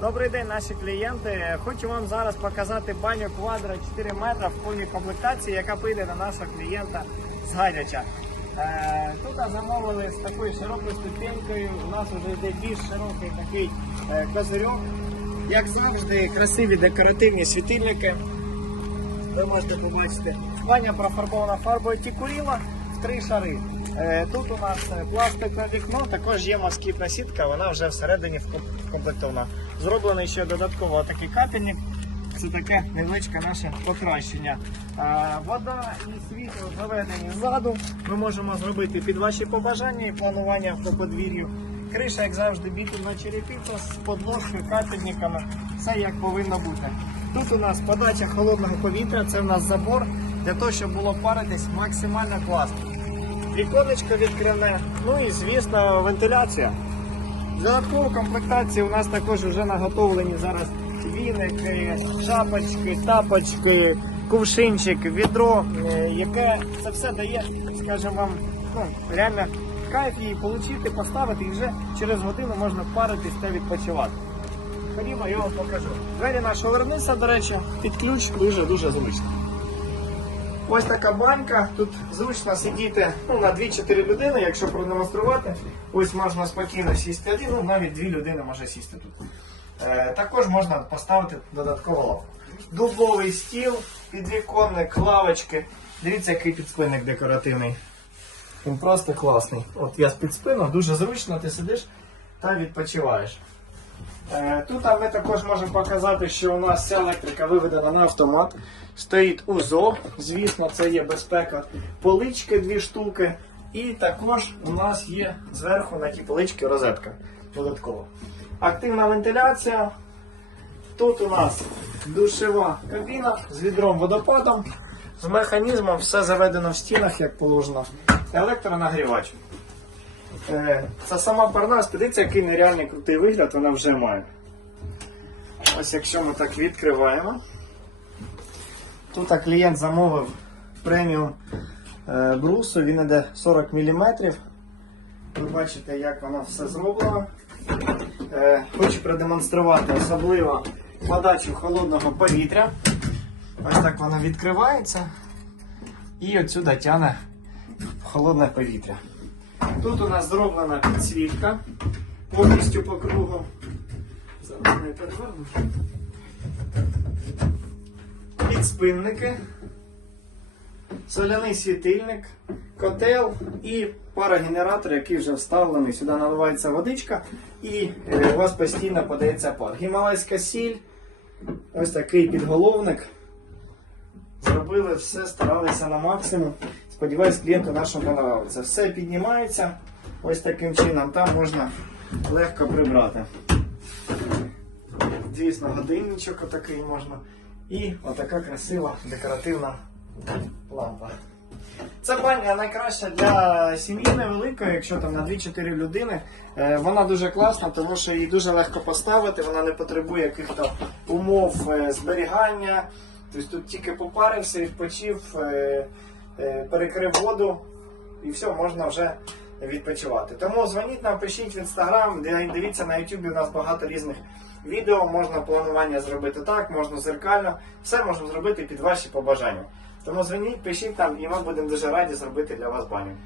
Добрий день, наші клієнти. Хочу вам зараз показати баню квадро 4 метра в повній комплектації, яка прийде на нашого клієнта з Гадяча. Е, тут замовили з такою широкою ступенькою. У нас вже йде більш широкий такий е, козирьок. Як завжди, красиві декоративні світильники. Ви можете побачити. Баня профарбована фарбою Тікуріла в три шари. Е, Тут у нас е, пластикове вікно, також є москітна сітка, вона вже всередині вкомплектована. Зроблений ще додатково такий капельник. Це таке невеличке наше покращення. Е, Вода і світло заведені ззаду. Ми можемо зробити під ваші побажання і планування по подвір'ю. Криша, як завжди, бітумна черепиця з подложкою, капельниками. Все як повинно бути. Тут у нас подача холодного повітря, це у нас забор для того, щоб було паритись максимально класно. Віконечко відкривне, ну і звісно вентиляція. Додатково комплектації у нас також вже наготовлені зараз віники, шапочки, тапочки, кувшинчик, відро, е, яке це все дає, скажімо вам, ну, реально кайф її отримати, поставити і вже через годину можна паритись та відпочивати. Ходімо, я вам покажу. Двері нашого верниса, до речі, під ключ дуже-дуже зручно. Ось така банька. Тут зручно сидіти ну, на 2-4 людини, якщо продемонструвати. Ось можна спокійно сісти один, ну навіть дві людини може сісти тут. Е, також можна поставити додаткову лавку. Дубовий стіл, підвіконник, лавочки. Дивіться, який підспинник декоративний. Він просто класний. От я з під спину, дуже зручно, ти сидиш та відпочиваєш. Е, Тут ми також можемо показати, що у нас вся електрика виведена на автомат. Стоїть УЗО, звісно, це є безпека. Полички дві штуки. І також у нас є зверху на ті полички розетка додатково. Активна вентиляція. Тут у нас душева кабіна з відром водопадом. З механізмом все заведено в стінах, як положено. Електронагрівач. Е, Це сама парна, подивіться, який нереальний крутий вигляд вона вже має. Ось якщо ми так відкриваємо. Тут клієнт замовив преміум е, брусу, він іде 40 мм. Ви бачите, як воно все зроблено. Е, Хочу продемонструвати особливо подачу холодного повітря. Ось так вона відкривається і отсюди тягне холодне повітря. Тут у нас зроблена підсвітка повністю по кругу. Зараз не переверну. Підспинники, соляний світильник, котел і парогенератор, який вже вставлений. Сюди наливається водичка і е, у вас постійно подається пар. Гімалайська сіль, ось такий підголовник. Зробили все, старалися на максимум. Сподіваюсь, клієнту нашому понравиться. Все піднімається ось таким чином, там можна легко прибрати. Звісно, годинничок отакий можна. І отака красива декоративна лампа. Це баня найкраща для сім'ї невеликої, якщо там на 2-4 людини. Е, Вона дуже класна, тому що її дуже легко поставити, вона не потребує якихось умов е, зберігання. Тобто тут тільки попарився, відпочив, е, перекрив воду і все, можна вже відпочивати. Тому дзвоніть нам, пишіть в інстаграм, дивіться на ютубі у нас багато різних відео, можна планування зробити так, можна зеркально, все можемо зробити під ваші побажання. Тому дзвоніть, пишіть там і ми будемо дуже раді зробити для вас баню.